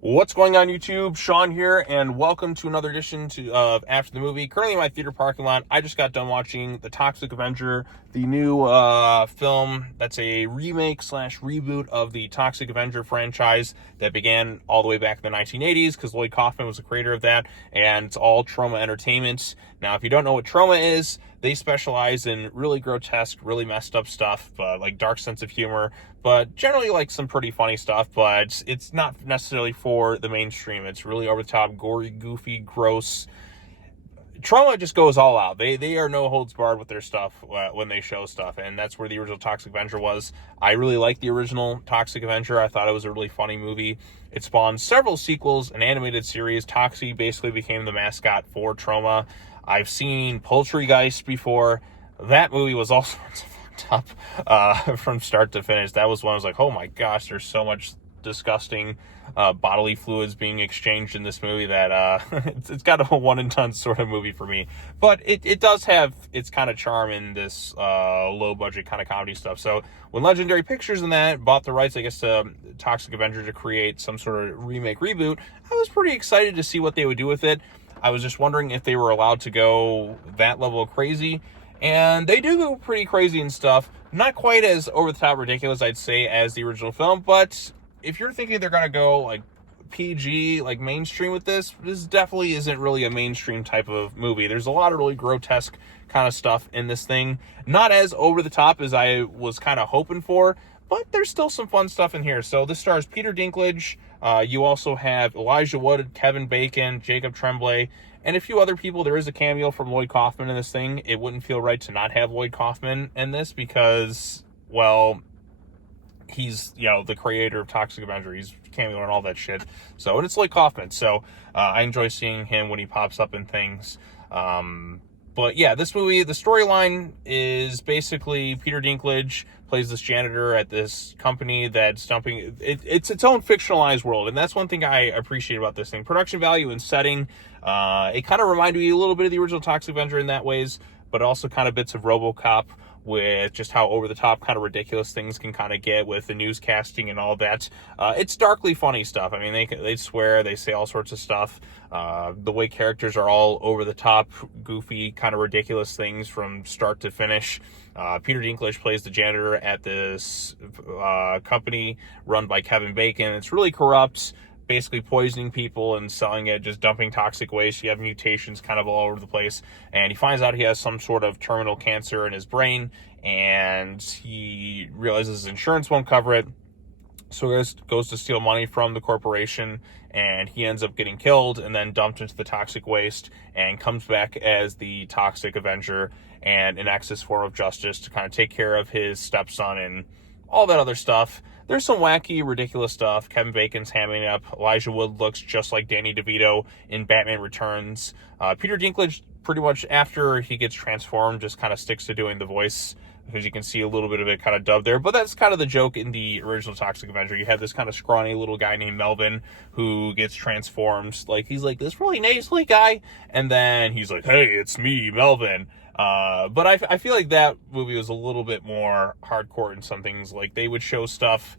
What's going on YouTube? Sean here, and welcome to another edition of After the Movie. Currently in my theater parking lot, I just got done watching The Toxic Avenger, the new film that's a remake slash reboot of the Toxic Avenger franchise that began all the way back in the 1980s, because Lloyd Kaufman was the creator of that, and it's all Troma Entertainment. Now, if you don't know what Troma is, they specialize in really grotesque, really messed up stuff, like dark sense of humor, but generally like some pretty funny stuff, but it's not necessarily for the mainstream. It's really over the top, gory, goofy, gross. Troma just goes all out. They are no holds barred with their stuff when they show stuff, and that's where the original Toxic Avenger was. I really liked the original Toxic Avenger. I thought it was a really funny movie. It spawned several sequels, an animated series. Toxie basically became the mascot for Troma. I've seen Poultrygeist before. That movie was also fucked up from start to finish. That was one I was like, oh my gosh, there's so much disgusting bodily fluids being exchanged in this movie that it's got a one and done sort of movie for me. But it does have its kind of charm in this low budget kind of comedy stuff. So when Legendary Pictures and that bought the rights, I guess, to Toxic Avenger to create some sort of remake reboot, I was pretty excited to see what they would do with it. I was just wondering if they were allowed to go that level of crazy. And they do go pretty crazy and stuff. Not quite as over-the-top ridiculous, I'd say, as the original film. But if you're thinking they're going to go, like, PG, like, mainstream with this definitely isn't really a mainstream type of movie. There's a lot of really grotesque kind of stuff in this thing. Not as over-the-top as I was kind of hoping for, but there's still some fun stuff in here. So this stars Peter Dinklage. You also have Elijah Wood, Kevin Bacon, Jacob Tremblay, and a few other people. There is a cameo from Lloyd Kaufman in this thing. It wouldn't feel right to not have Lloyd Kaufman in this because, well, he's, the creator of Toxic Avenger. He's cameo and all that shit. So, and it's Lloyd Kaufman. So, I enjoy seeing him when he pops up in things. But yeah, this movie, the storyline is basically Peter Dinklage plays this janitor at this company that's dumping. It's its own fictionalized world, and that's one thing I appreciate about this thing. Production value and setting. It kind of reminded me a little bit of the original Toxic Avenger in that ways, but also kind of bits of RoboCop with just how over-the-top kind of ridiculous things can kind of get with the newscasting and all that. It's darkly funny stuff. I mean, they swear, they say all sorts of stuff. The way characters are all over-the-top, goofy, kind of ridiculous things from start to finish. Peter Dinklage plays the janitor at this company run by Kevin Bacon. It's really corrupt, basically poisoning people and selling it, just dumping toxic waste. You have mutations kind of all over the place, and he finds out he has some sort of terminal cancer in his brain, and he realizes his insurance won't cover it, so he goes to steal money from the corporation, and he ends up getting killed and then dumped into the toxic waste, and comes back as the Toxic Avenger and enacts this form of justice to kind of take care of his stepson and all that other stuff. There's some wacky, ridiculous stuff. Kevin Bacon's hamming up. Elijah Wood looks just like Danny DeVito in Batman Returns. Peter Dinklage, pretty much after he gets transformed, just kind of sticks to doing the voice, because you can see a little bit of it kind of dubbed there. But that's kind of the joke in the original Toxic Avenger. You have this kind of scrawny little guy named Melvin who gets transformed. Like, he's like this really nasally guy, and then he's like, hey, it's me, Melvin. But I feel like that movie was a little bit more hardcore in some things. Like, they would show stuff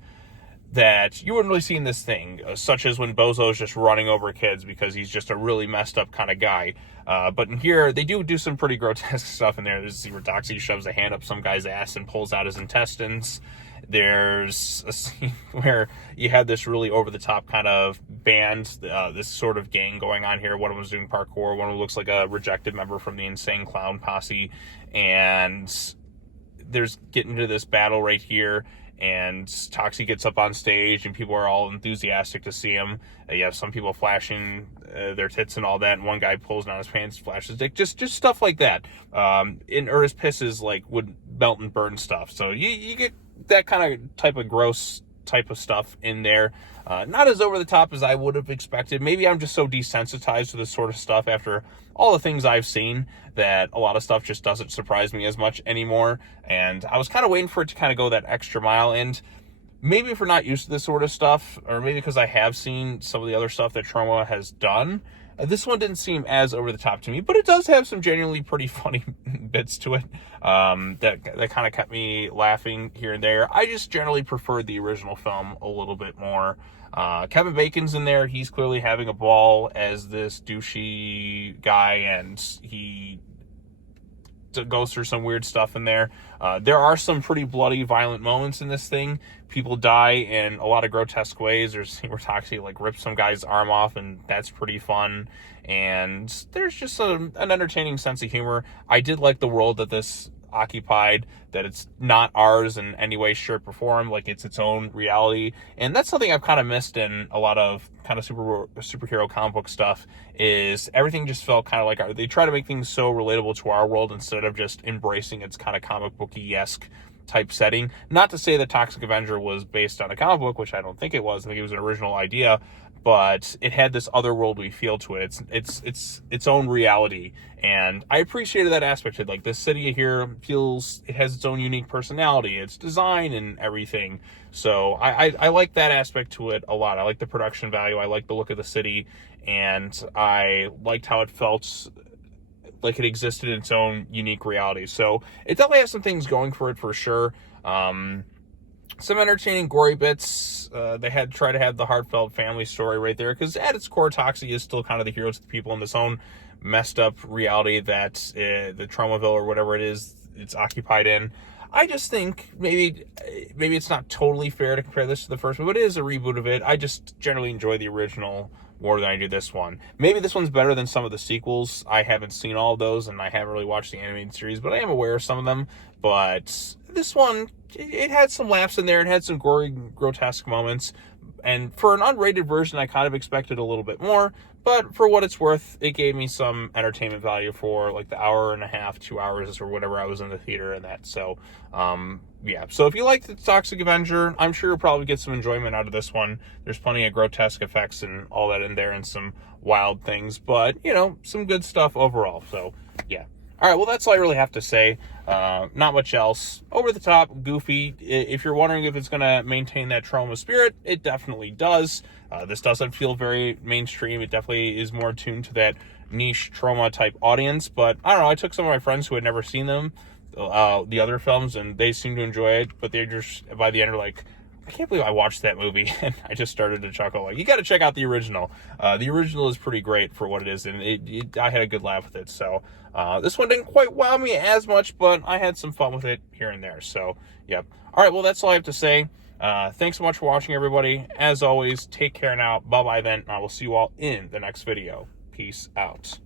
that you wouldn't really see in this thing, such as when Bozo's just running over kids because he's just a really messed up kind of guy. But in here, they do some pretty grotesque stuff in there. There's a scene where Toxie shoves a hand up some guy's ass and pulls out his intestines. There's a scene where you have this really over-the-top kind of band, this sort of gang going on here. One of them's doing parkour. One of them looks like a rejected member from the Insane Clown Posse. And there's getting into this battle right here, and Toxie gets up on stage, and people are all enthusiastic to see him. You have some people flashing their tits and all that, and one guy pulls down his pants, flashes his dick, just stuff like that. Or his pisses, like, would melt and burn stuff. So you get that kind of type of gross type of stuff in there. Not as over the top as I would have expected. Maybe I'm just so desensitized to this sort of stuff after all the things I've seen that a lot of stuff just doesn't surprise me as much anymore. And I was kind of waiting for it to kind of go that extra mile. And maybe if we're not used to this sort of stuff, or maybe because I have seen some of the other stuff that Troma has done, This one didn't seem as over the top to me, but it does have some genuinely pretty funny bits to it that kind of kept me laughing here and there. I just generally preferred the original film a little bit more. Kevin Bacon's in there. He's clearly having a ball as this douchey guy, and he goes through some weird stuff in there. There are some pretty bloody, violent moments in this thing. People die in a lot of grotesque ways. There's a scene where Toxic like rips some guy's arm off, and that's pretty fun. And there's just an entertaining sense of humor. I did like the world that this occupied, that it's not ours in any way, shape, or form. Like, it's its own reality, and that's something I've kind of missed in a lot of kind of superhero comic book stuff. Is everything just felt kind of like they try to make things so relatable to our world instead of just embracing its kind of comic booky-esque type setting. Not to say that Toxic Avenger was based on a comic book, which I don't think it was. I think it was an original idea, but it had this otherworldly feel to it. It's its own reality, and I appreciated that aspect of it. Like, this city here it has its own unique personality, its design and everything. So I like that aspect to it a lot. I like the production value. I like the look of the city, and I liked how it felt like it existed in its own unique reality. So it definitely has some things going for it, for sure. Some entertaining gory bits. They had to try to have the heartfelt family story right there, because at its core, Toxic is still kind of the heroes of the people in this own messed up reality that the Traumaville or whatever it is it's occupied in. I just think maybe it's not totally fair to compare this to the first one, but it is a reboot of it. I just generally enjoy the original more than I do this one. Maybe this one's better than some of the sequels. I haven't seen all of those, and I haven't really watched the animated series, but I am aware of some of them. But this one, it had some laughs in there. It had some gory, grotesque moments. And for an unrated version, I kind of expected a little bit more. But for what it's worth, it gave me some entertainment value for like the hour and a half, 2 hours, or whatever I was in the theater and that. So, yeah. So if you like the Toxic Avenger, I'm sure you'll probably get some enjoyment out of this one. There's plenty of grotesque effects and all that in there, and some wild things. But, you know, some good stuff overall. So, yeah. All right, well, that's all I really have to say. Not much else. Over the top, goofy. If you're wondering if it's going to maintain that trauma spirit, it definitely does. This doesn't feel very mainstream. It definitely is more tuned to that niche trauma type audience. But I don't know. I took some of my friends who had never seen them, the other films, and they seemed to enjoy it. But they just, by the end, are like, I can't believe I watched that movie. And I just started to chuckle. Like, you got to check out the original. The original is pretty great for what it is, and I had a good laugh with it. So this one didn't quite wow me as much, but I had some fun with it here and there. So, yep. All right, well, that's all I have to say. Thanks so much for watching, everybody. As always, take care now. Bye-bye then. I will see you all in the next video. Peace out.